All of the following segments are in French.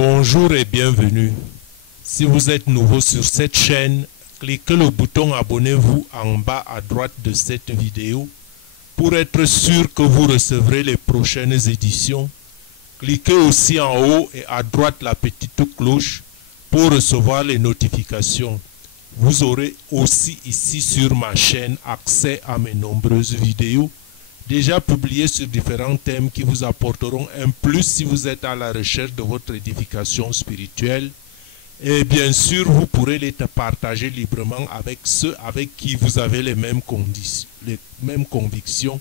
Bonjour et bienvenue. Si vous êtes nouveau sur cette chaîne, cliquez le bouton abonnez-vous en bas à droite de cette vidéo pour être sûr que vous recevrez les prochaines éditions. Cliquez aussi en haut et à droite la petite cloche pour recevoir les notifications. Vous aurez aussi ici sur ma chaîne accès à mes nombreuses vidéos déjà publiées sur différents thèmes qui vous apporteront un plus si vous êtes à la recherche de votre édification spirituelle. Et bien sûr, vous pourrez les partager librement avec ceux avec qui vous avez les mêmes convictions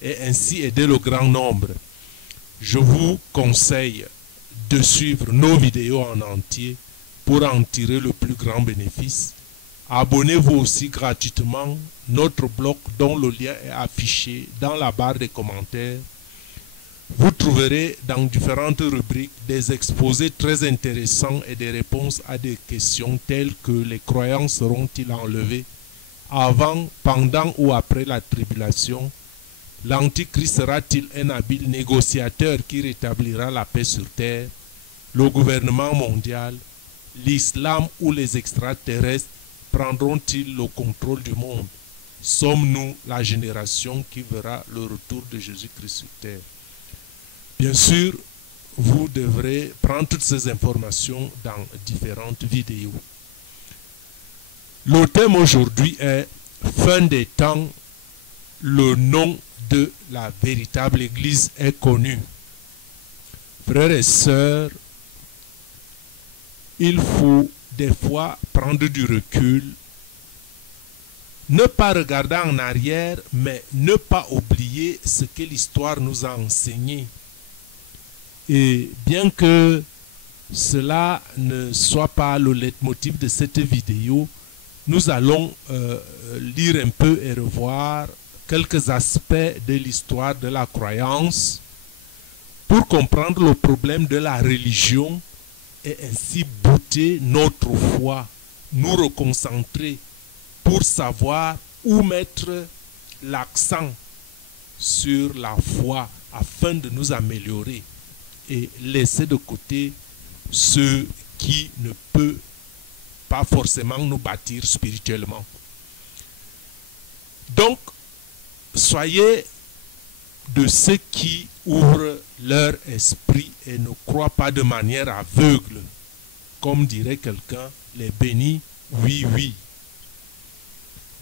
et ainsi aider le grand nombre. Je vous conseille de suivre nos vidéos en entier pour en tirer le plus grand bénéfice. Abonnez-vous aussi gratuitement notre blog dont le lien est affiché dans la barre des commentaires. Vous trouverez dans différentes rubriques des exposés très intéressants et des réponses à des questions telles que les croyants seront-ils enlevés avant, pendant ou après la tribulation? L'Antichrist sera-t-il un habile négociateur qui rétablira la paix sur terre? Le gouvernement mondial, l'islam ou les extraterrestres prendront-ils le contrôle du monde? Sommes-nous la génération qui verra le retour de Jésus-Christ sur terre? Bien sûr, vous devrez prendre toutes ces informations dans différentes vidéos. Le thème aujourd'hui est « Fin des temps, le nom de la véritable Église est connu ». Frères et sœurs, il faut des fois prendre du recul, ne pas regarder en arrière, mais ne pas oublier ce que l'histoire nous a enseigné. Et bien que cela ne soit pas le leitmotiv de cette vidéo, nous allons lire un peu et revoir quelques aspects de l'histoire de la croyance pour comprendre le problème de la religion et ainsi booster notre foi, nous reconcentrer pour savoir où mettre l'accent sur la foi afin de nous améliorer et laisser de côté ce qui ne peut pas forcément nous bâtir spirituellement. Donc, soyez de ceux qui ouvrent leur esprit et ne croient pas de manière aveugle. Comme dirait quelqu'un, les bénis, oui, oui.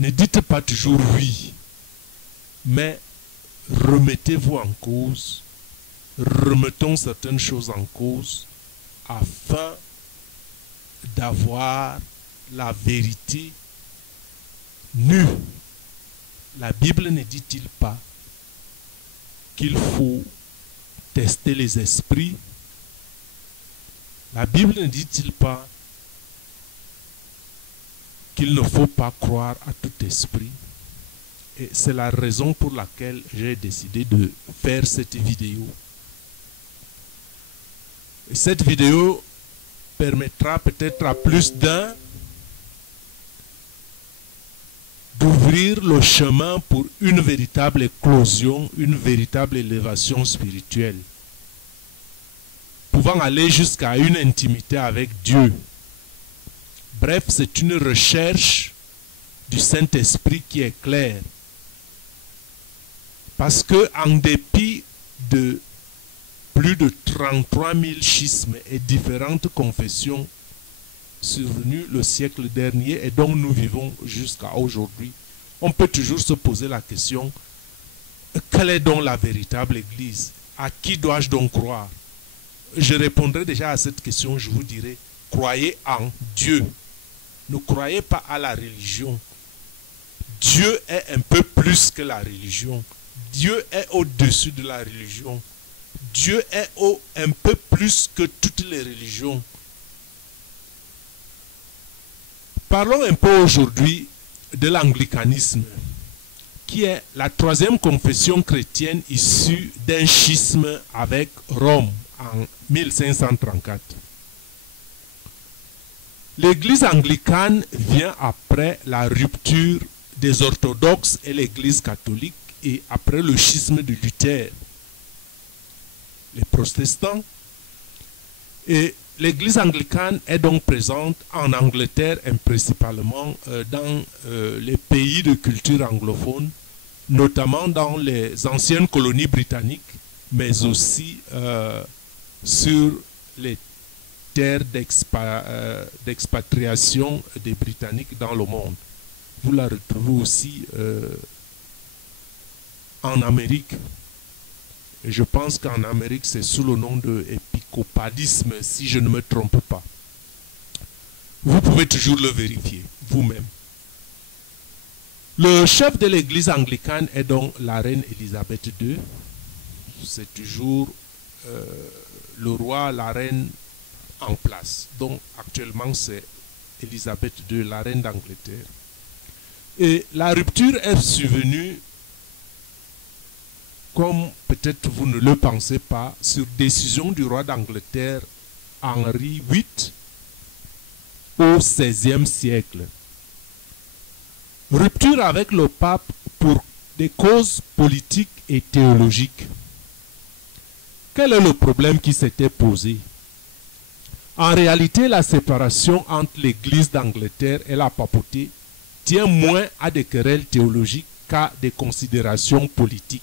Ne dites pas toujours oui, mais remettez-vous en cause, remettons certaines choses en cause afin d'avoir la vérité nue. La Bible ne dit-il pas qu'il faut tester les esprits? La Bible ne dit-il pas qu'il ne faut pas croire à tout esprit? Et c'est la raison pour laquelle j'ai décidé de faire cette vidéo. Et cette vidéo permettra peut-être à plus d'un d'ouvrir le chemin pour une véritable éclosion, une véritable élévation spirituelle, pouvant aller jusqu'à une intimité avec Dieu. Bref, c'est une recherche du Saint-Esprit qui est claire. Parce que en dépit de plus de 33 000 schismes et différentes confessions survenues le siècle dernier et dont nous vivons jusqu'à aujourd'hui, on peut toujours se poser la question, quelle est donc la véritable Église? À qui dois-je donc croire? Je répondrai déjà à cette question, je vous dirai, croyez en Dieu. Ne croyez pas à la religion. Dieu est un peu plus que la religion. Dieu est au-dessus de la religion. Dieu est un peu plus que toutes les religions. Parlons un peu aujourd'hui de l'anglicanisme, qui est la troisième confession chrétienne issue d'un schisme avec Rome en 1534. L'Église anglicane vient après la rupture des orthodoxes et l'Église catholique et après le schisme de Luther. Les protestants Et l'Église anglicane est donc présente en Angleterre et principalement dans les pays de culture anglophone, notamment dans les anciennes colonies britanniques, mais aussi sur les terres d'expatriation des Britanniques dans le monde. Vous la retrouvez aussi en Amérique. Et je pense qu'en Amérique, c'est sous le nom de épiscopadisme, si je ne me trompe pas. Vous pouvez toujours le vérifier vous-même. Le chef de l'église anglicane est donc la reine Élisabeth II. C'est toujours le roi, la reine en place. Donc actuellement, c'est Élisabeth II, la reine d'Angleterre. Et la rupture est survenue, comme peut-être vous ne le pensez pas, sur décision du roi d'Angleterre Henri VIII au XVIe siècle. Rupture avec le pape pour des causes politiques et théologiques. Quel est le problème qui s'était posé? En réalité, la séparation entre l'Église d'Angleterre et la papauté tient moins à des querelles théologiques qu'à des considérations politiques.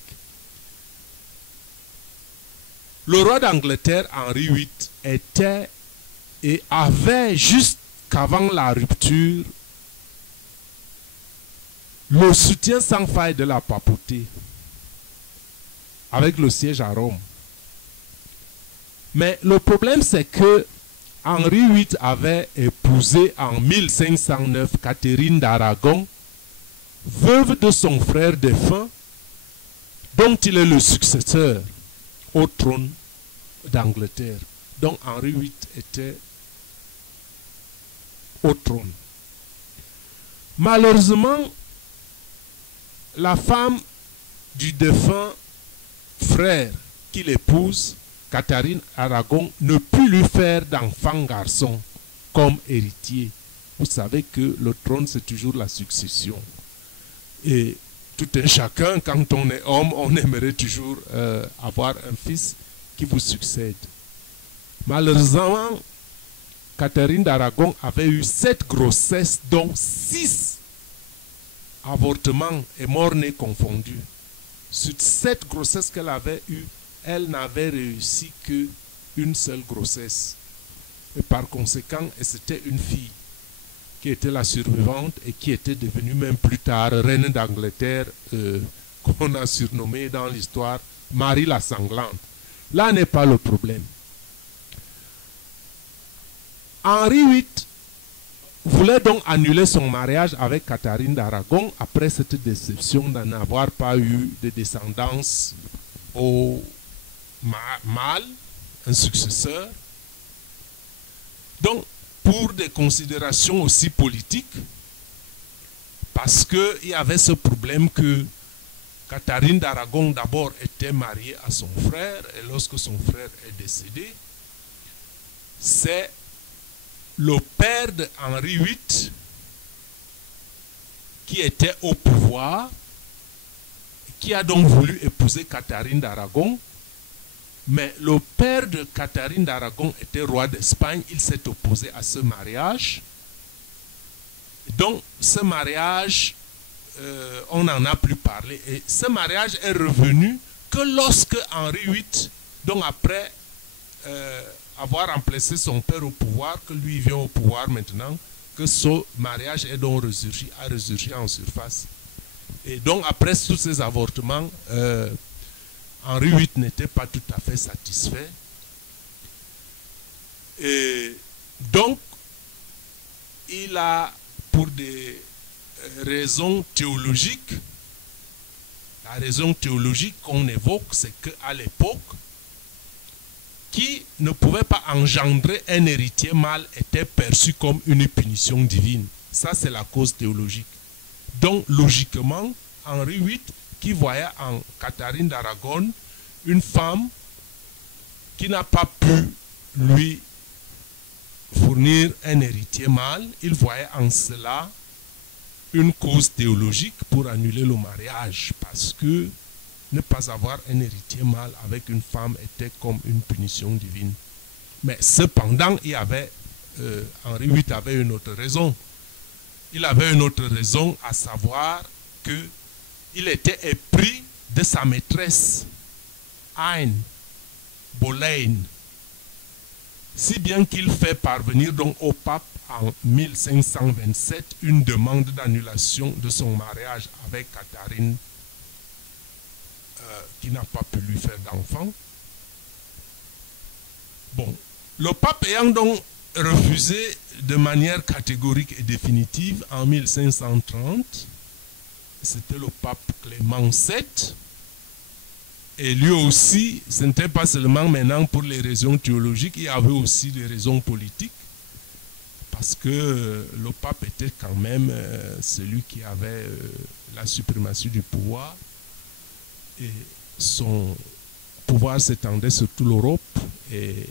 Le roi d'Angleterre, Henri VIII, était et avait, jusqu'avant la rupture, le soutien sans faille de la papauté, avec le siège à Rome. Mais le problème, c'est que Henri VIII avait épousé en 1509 Catherine d'Aragon, veuve de son frère défunt, dont il est le successeur au trône d'Angleterre. Donc Henri VIII était au trône. Malheureusement, la femme du défunt frère qu'il épouse, Catherine Aragon, ne put lui faire d'enfant garçon comme héritier. Vous savez que le trône, c'est toujours la succession. Et tout un chacun, quand on est homme, on aimerait toujours avoir un fils qui vous succède. Malheureusement, Catherine d'Aragon avait eu 7 grossesses, dont 6 avortements et morts-nés confondus. Sur 7 grossesses qu'elle avait eues, elle n'avait réussi qu'une seule grossesse. Et par conséquent, c'était une fille qui était la survivante et qui était devenue même plus tard reine d'Angleterre, qu'on a surnommée dans l'histoire Marie la sanglante. Là n'est pas le problème. Henri VIII voulait donc annuler son mariage avec Catherine d'Aragon après cette déception d'en avoir pas eu de descendance au mâle, un successeur. Donc, pour des considérations aussi politiques, parce qu'il y avait ce problème que Catherine d'Aragon d'abord était mariée à son frère, et lorsque son frère est décédé, c'est le père d'Henri VIII qui était au pouvoir, qui a donc voulu épouser Catherine d'Aragon. Mais le père de Catherine d'Aragon était roi d'Espagne, il s'est opposé à ce mariage. Donc ce mariage, on n'en a plus parlé. Et ce mariage est revenu que lorsque Henri VIII, donc après avoir remplacé son père au pouvoir, que lui vient au pouvoir maintenant, que ce mariage est donc a ressurgi en surface. Et donc après tous ces avortements, Henri VIII n'était pas tout à fait satisfait. Et donc, il a, pour des raisons théologiques, la raison théologique qu'on évoque, c'est qu'à l'époque, qui ne pouvait pas engendrer un héritier mâle était perçu comme une punition divine. Ça, c'est la cause théologique. Donc, logiquement, Henri VIII, qui voyait en Catherine d'Aragon une femme qui n'a pas pu lui fournir un héritier mâle, il voyait en cela une cause théologique pour annuler le mariage, parce que ne pas avoir un héritier mâle avec une femme était comme une punition divine. Mais cependant, Henri VIII avait une autre raison. Il avait une autre raison, à savoir qu'il était épris de sa maîtresse, Anne Boleyn, si bien qu'il fait parvenir donc au pape en 1527 une demande d'annulation de son mariage avec Catherine, qui n'a pas pu lui faire d'enfant. Bon, le pape ayant donc refusé de manière catégorique et définitive en 1530, c'était le pape Clément VII, et lui aussi, ce n'était pas seulement maintenant pour les raisons théologiques, il y avait aussi des raisons politiques, parce que le pape était quand même celui qui avait la suprématie du pouvoir, et son pouvoir s'étendait sur toute l'Europe, et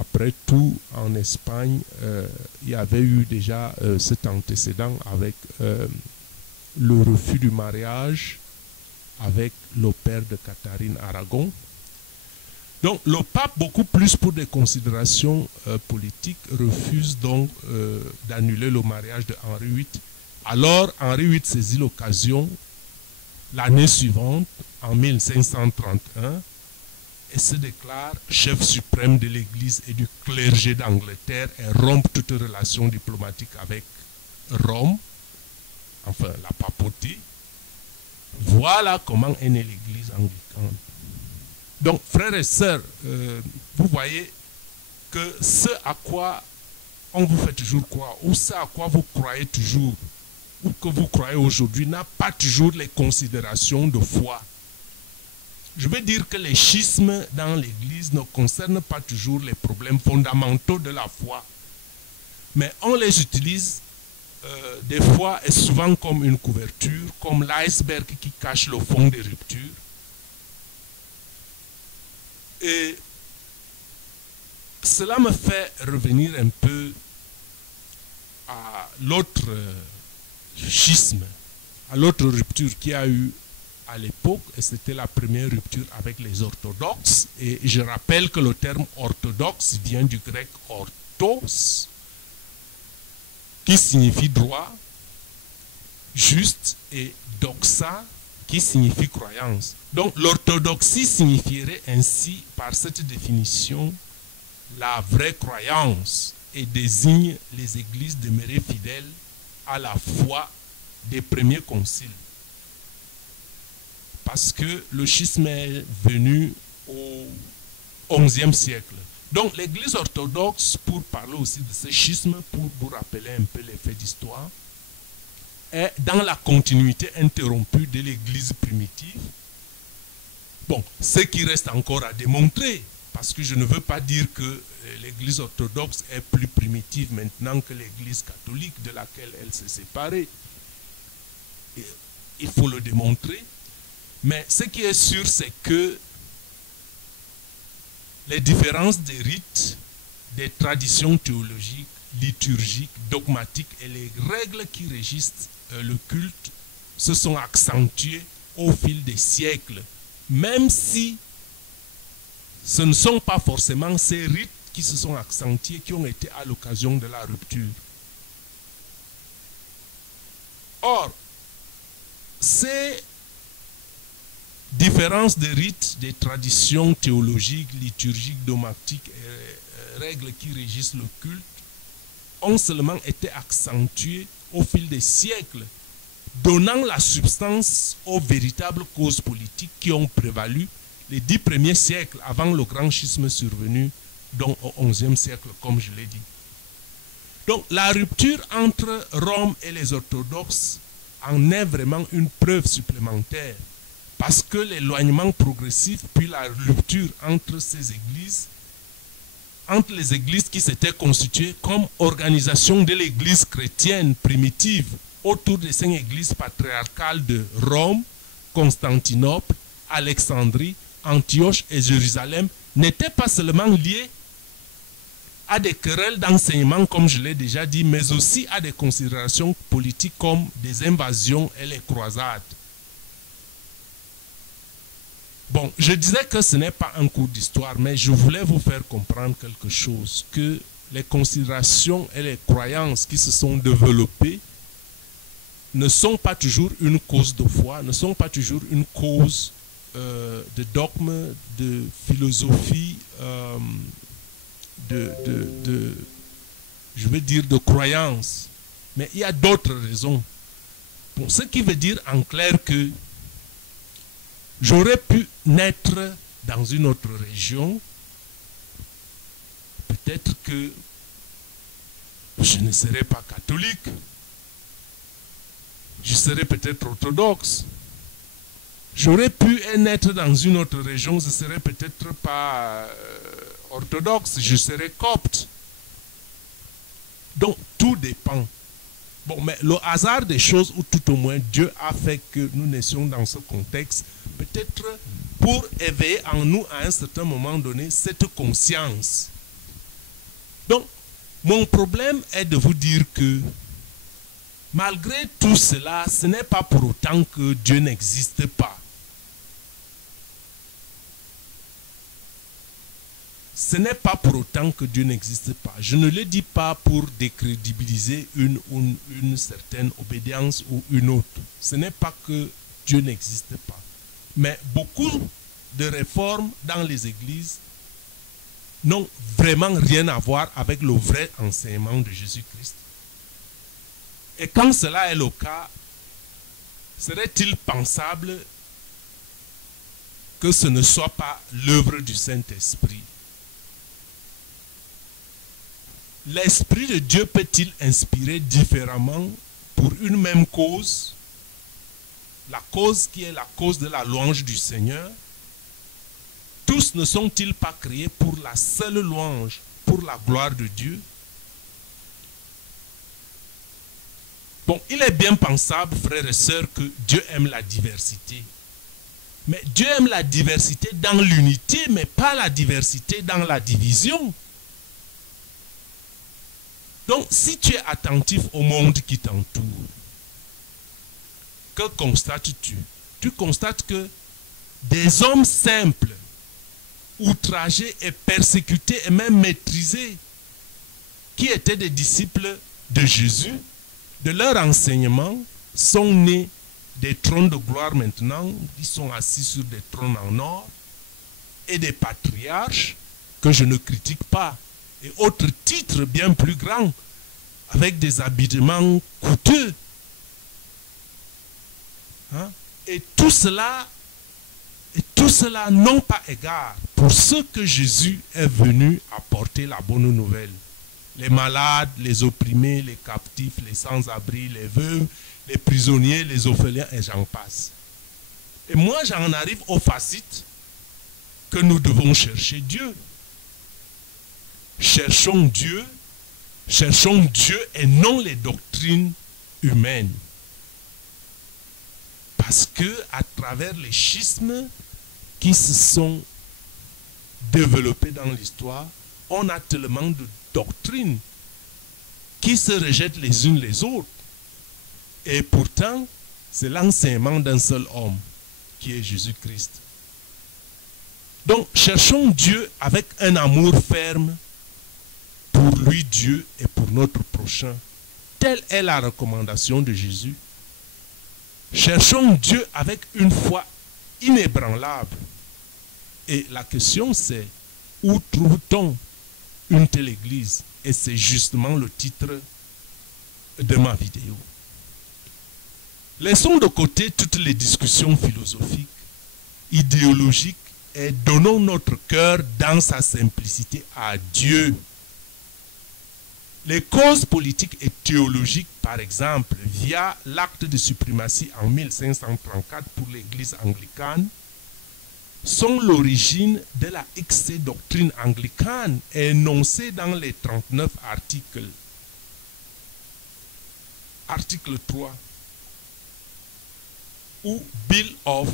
après tout, en Espagne, il y avait eu déjà cet antécédent avec le refus du mariage avec le père de Catherine Aragon. Donc le pape, beaucoup plus pour des considérations politiques, refuse donc d'annuler le mariage de Henri VIII. Alors Henri VIII saisit l'occasion l'année suivante, en 1531, et se déclare chef suprême de l'Église et du clergé d'Angleterre et rompt toute relation diplomatique avec Rome, enfin la papauté. Voilà comment est née l'Église anglicane. Donc, frères et sœurs, vous voyez que ce à quoi on vous fait toujours croire, ou ce à quoi vous croyez toujours, ou que vous croyez aujourd'hui, n'a pas toujours les considérations de foi. Je veux dire que les schismes dans l'Église ne concernent pas toujours les problèmes fondamentaux de la foi, mais on les utilise des fois et souvent comme une couverture, comme l'iceberg qui cache le fond des ruptures. Et cela me fait revenir un peu à l'autre schisme, à l'autre rupture qu'il y a eu à l'époque, et c'était la première rupture avec les orthodoxes. Et je rappelle que le terme orthodoxe vient du grec orthos, qui signifie droit, juste, et doxa, qui signifie croyance. Donc l'orthodoxie signifierait ainsi, par cette définition, la vraie croyance, et désigne les églises demeurées fidèles à la foi des premiers conciles. Parce que le schisme est venu au XIe siècle. Donc l'église orthodoxe, pour parler aussi de ce schisme, pour vous rappeler un peu les faits d'histoire, est dans la continuité interrompue de l'église primitive. Bon, ce qui reste encore à démontrer, parce que je ne veux pas dire que l'église orthodoxe est plus primitive maintenant que l'église catholique de laquelle elle s'est séparée. Et il faut le démontrer. Mais ce qui est sûr, c'est que les différences des rites, des traditions théologiques, liturgiques, dogmatiques et les règles qui régissent le culte se sont accentuées au fil des siècles, même si ce ne sont pas forcément ces rites qui se sont accentués qui ont été à l'occasion de la rupture. Or, ces différences de rites, des traditions théologiques, liturgiques, dogmatiques et règles qui régissent le culte ont seulement été accentuées au fil des siècles, donnant la substance aux véritables causes politiques qui ont prévalu les 10 premiers siècles avant le grand schisme survenu, donc au XIe siècle, comme je l'ai dit. Donc la rupture entre Rome et les orthodoxes en est vraiment une preuve supplémentaire, parce que l'éloignement progressif puis la rupture entre ces églises, entre les églises qui s'étaient constituées comme organisation de l'église chrétienne primitive autour des 5 églises patriarcales de Rome, Constantinople, Alexandrie, Antioche et Jérusalem, n'était pas seulement liée à des querelles d'enseignement, comme je l'ai déjà dit, mais aussi à des considérations politiques comme des invasions et les croisades. Bon, je disais que ce n'est pas un cours d'histoire, mais je voulais vous faire comprendre quelque chose, que les considérations et les croyances qui se sont développées ne sont pas toujours une cause de foi, ne sont pas toujours une cause de dogme, de philosophie, je veux dire de croyance. Mais il y a d'autres raisons. Bon, ce qui veut dire en clair que j'aurais pu naître dans une autre région. Peut-être que je ne serais pas catholique. Je serais peut-être orthodoxe. J'aurais pu naître dans une autre région, je ne serais peut-être pas orthodoxe, je serais copte. Donc tout dépend. Bon, mais le hasard des choses, ou tout au moins Dieu a fait que nous naissions dans ce contexte, peut-être pour éveiller en nous à un certain moment donné cette conscience. Donc, mon problème est de vous dire que malgré tout cela, ce n'est pas pour autant que Dieu n'existe pas. Ce n'est pas pour autant que Dieu n'existe pas. Je ne le dis pas pour décrédibiliser une certaine obédience ou une autre. Ce n'est pas que Dieu n'existe pas. Mais beaucoup de réformes dans les églises n'ont vraiment rien à voir avec le vrai enseignement de Jésus-Christ. Et quand cela est le cas, serait-il pensable que ce ne soit pas l'œuvre du Saint-Esprit? L'Esprit de Dieu peut-il inspirer différemment pour une même cause? La cause qui est la cause de la louange du Seigneur. Tous ne sont-ils pas créés pour la seule louange, pour la gloire de Dieu? Bon, il est bien pensable, frères et sœurs, que Dieu aime la diversité. Mais Dieu aime la diversité dans l'unité, mais pas la diversité dans la division. Donc, si tu es attentif au monde qui t'entoure, que constates-tu? Tu constates que des hommes simples, outragés et persécutés et même maîtrisés, qui étaient des disciples de Jésus, de leur enseignement, sont nés des trônes de gloire maintenant, ils sont assis sur des trônes en or, et des patriarches que je ne critique pas, et autres titres bien plus grands, avec des habillements coûteux. Hein? Et tout cela n'ont pas égard pour ce que Jésus est venu apporter la bonne nouvelle. Les malades, les opprimés, les captifs, les sans-abri, les veuves, les prisonniers, les orphelins, et j'en passe. Et moi, j'en arrive au facit que nous devons chercher Dieu. Cherchons Dieu et non les doctrines humaines. Parce que à travers les schismes qui se sont développés dans l'histoire, on a tellement de doctrines qui se rejettent les unes les autres. Et pourtant, c'est l'enseignement d'un seul homme, qui est Jésus-Christ. Donc, cherchons Dieu avec un amour ferme pour lui, Dieu, et pour notre prochain. Telle est la recommandation de Jésus. Cherchons Dieu avec une foi inébranlable. Et la question c'est, où trouve-t-on une telle église? Et c'est justement le titre de ma vidéo. Laissons de côté toutes les discussions philosophiques, idéologiques, et donnons notre cœur dans sa simplicité à Dieu. Les causes politiques et théologiques, par exemple, via l'acte de suprématie en 1534 pour l'Église anglicane, sont l'origine de la XC doctrine anglicane énoncée dans les 39 articles. Article 3, ou Bill of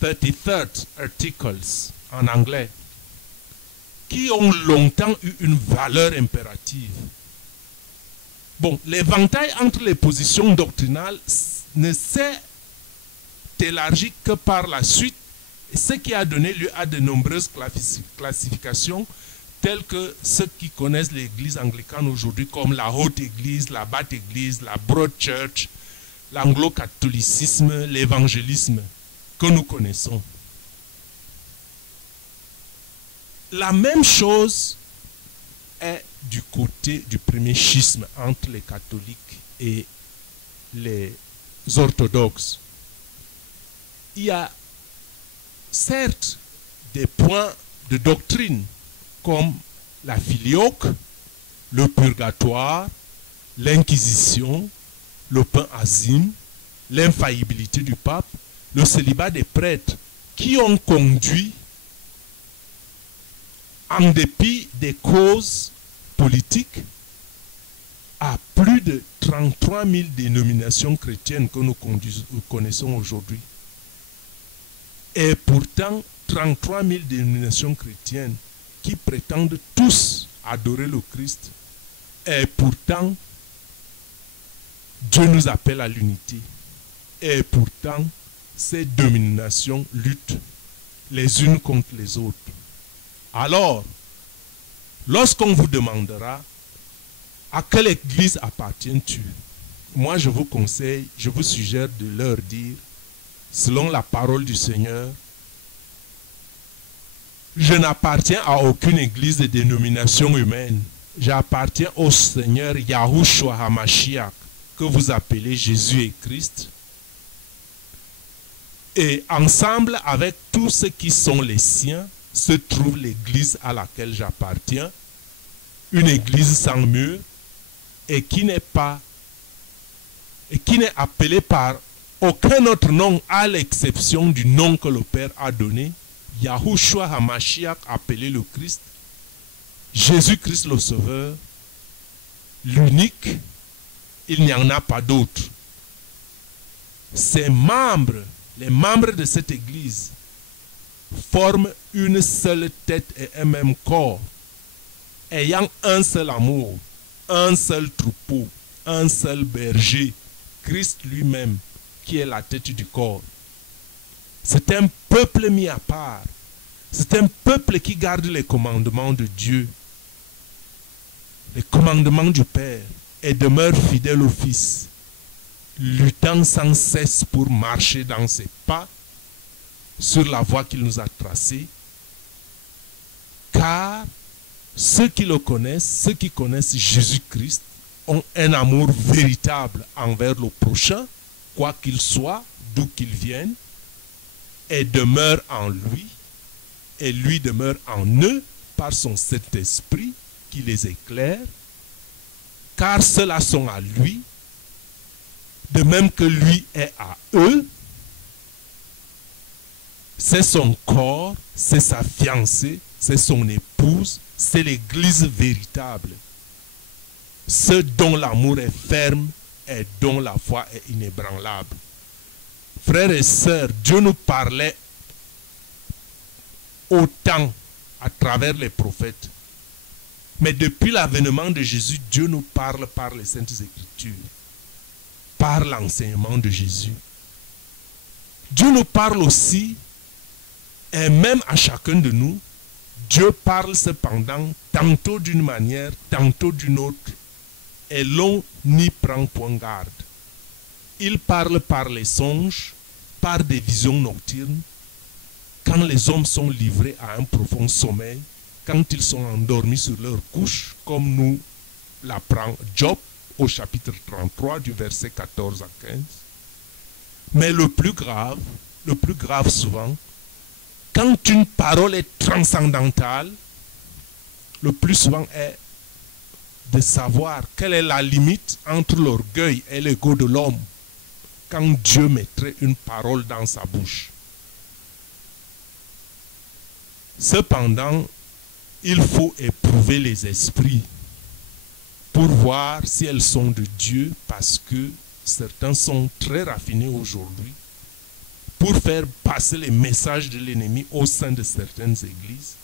33 Articles en anglais, qui ont longtemps eu une valeur impérative. Bon, l'éventail entre les positions doctrinales ne s'est élargi que par la suite, et les Et ce qui a donné lieu à de nombreuses classifications, telles que ceux qui connaissent l'église anglicane aujourd'hui comme la haute église, la basse église, la broad church, l'anglo-catholicisme, l'évangélisme que nous connaissons. La même chose est du côté du premier schisme entre les catholiques et les orthodoxes. Il y a certes des points de doctrine comme la filioque, le purgatoire, l'inquisition, le pain azime, l'infaillibilité du pape, le célibat des prêtres, qui ont conduit, en dépit des causes politiques, à plus de 33 000 dénominations chrétiennes que nous connaissons aujourd'hui. Et pourtant, 33 000 dénominations chrétiennes qui prétendent tous adorer le Christ. Et pourtant, Dieu nous appelle à l'unité. Et pourtant, ces dénominations luttent les unes contre les autres. Alors, lorsqu'on vous demandera à quelle église appartiens-tu, moi je vous conseille, je vous suggère de leur dire, selon la parole du Seigneur, je n'appartiens à aucune église de dénomination humaine. J'appartiens au Seigneur Yahushua HaMashiach, que vous appelez Jésus et Christ. Et ensemble avec tous ceux qui sont les siens, se trouve l'église à laquelle j'appartiens, une église sans mur, et qui n'est appelée par aucun autre nom à l'exception du nom que le Père a donné, Yahushua HaMashiach appelé le Christ, Jésus-Christ le Sauveur, l'unique, il n'y en a pas d'autre. Ces membres, les membres de cette église, forment une seule tête et un même corps, ayant un seul amour, un seul troupeau, un seul berger, Christ lui-même, qui est la tête du corps. C'est un peuple mis à part. C'est un peuple qui garde les commandements de Dieu, les commandements du Père, et demeure fidèle au Fils, luttant sans cesse pour marcher dans ses pas, sur la voie qu'il nous a tracée, car ceux qui le connaissent, ceux qui connaissent Jésus-Christ, ont un amour véritable envers le prochain, quoi qu'il soit, d'où qu'il vienne, et demeurent en lui, et lui demeure en eux par son Saint-Esprit qui les éclaire, car ceux-là sont à lui, de même que lui est à eux. C'est son corps, c'est sa fiancée, c'est son épouse, c'est l'église véritable. Ceux dont l'amour est ferme et dont la foi est inébranlable. Frères et sœurs, Dieu nous parlait autant à travers les prophètes. Mais depuis l'avènement de Jésus, Dieu nous parle par les Saintes Écritures, par l'enseignement de Jésus. Dieu nous parle aussi, et même à chacun de nous, Dieu parle cependant tantôt d'une manière, tantôt d'une autre, et l'on n'y prend point garde. Il parle par les songes, par des visions nocturnes, quand les hommes sont livrés à un profond sommeil, quand ils sont endormis sur leur couche, comme nous l'apprend Job au chapitre 33 du verset 14 à 15. Mais le plus grave souvent, quand une parole est transcendantale, le plus souvent est de savoir quelle est la limite entre l'orgueil et l'ego de l'homme quand Dieu mettrait une parole dans sa bouche. Cependant, il faut éprouver les esprits pour voir si elles sont de Dieu, parce que certains sont très raffinés aujourd'hui pour faire passer les messages de l'ennemi au sein de certaines églises,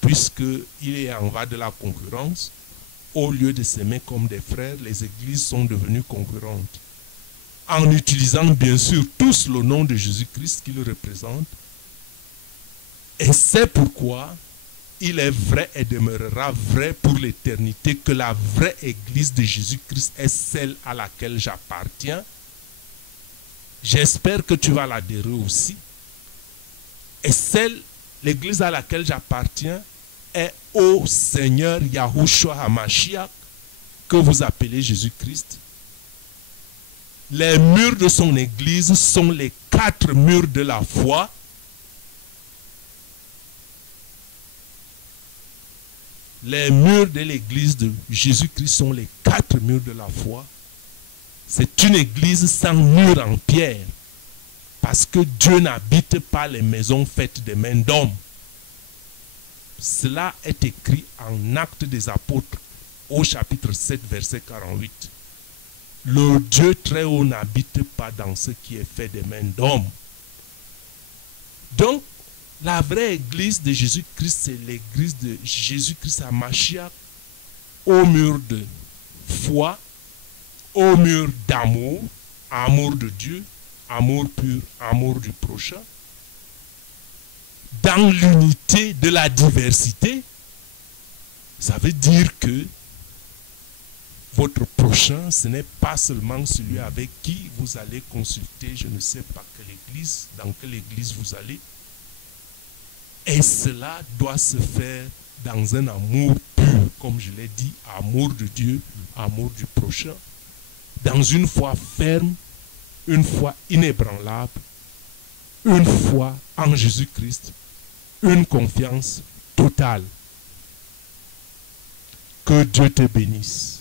puisqu'il en va de la concurrence. Au lieu de s'aimer comme des frères, les églises sont devenues concurrentes, en utilisant bien sûr tous le nom de Jésus-Christ qu'ils représentent, Et c'est pourquoi il est vrai et demeurera vrai pour l'éternité que la vraie Église de Jésus-Christ est celle à laquelle j'appartiens. J'espère que tu vas l'adhérer aussi. Et l'Église à laquelle j'appartiens est au Seigneur Yahushua HaMashiach, que vous appelez Jésus-Christ. Les murs de son Église sont les 4 murs de la foi. Les murs de l'église de Jésus-Christ sont les 4 murs de la foi. C'est une église sans mur en pierre. Parce que Dieu n'habite pas les maisons faites des mains d'hommes. Cela est écrit en Actes des Apôtres, au chapitre 7, verset 48. Le Dieu très haut n'habite pas dans ce qui est fait des mains d'hommes. Donc, la vraie église de Jésus-Christ, c'est l'église de Jésus-Christ à Mashiach, au mur de foi, au mur d'amour, amour de Dieu, amour pur, amour du prochain, dans l'unité de la diversité. Ça veut dire que votre prochain, ce n'est pas seulement celui avec qui vous allez consulter, je ne sais pas quelle église, dans quelle église vous allez. Et cela doit se faire dans un amour pur, comme je l'ai dit, amour de Dieu, amour du prochain, dans une foi ferme, une foi inébranlable, une foi en Jésus-Christ, une confiance totale. Que Dieu te bénisse.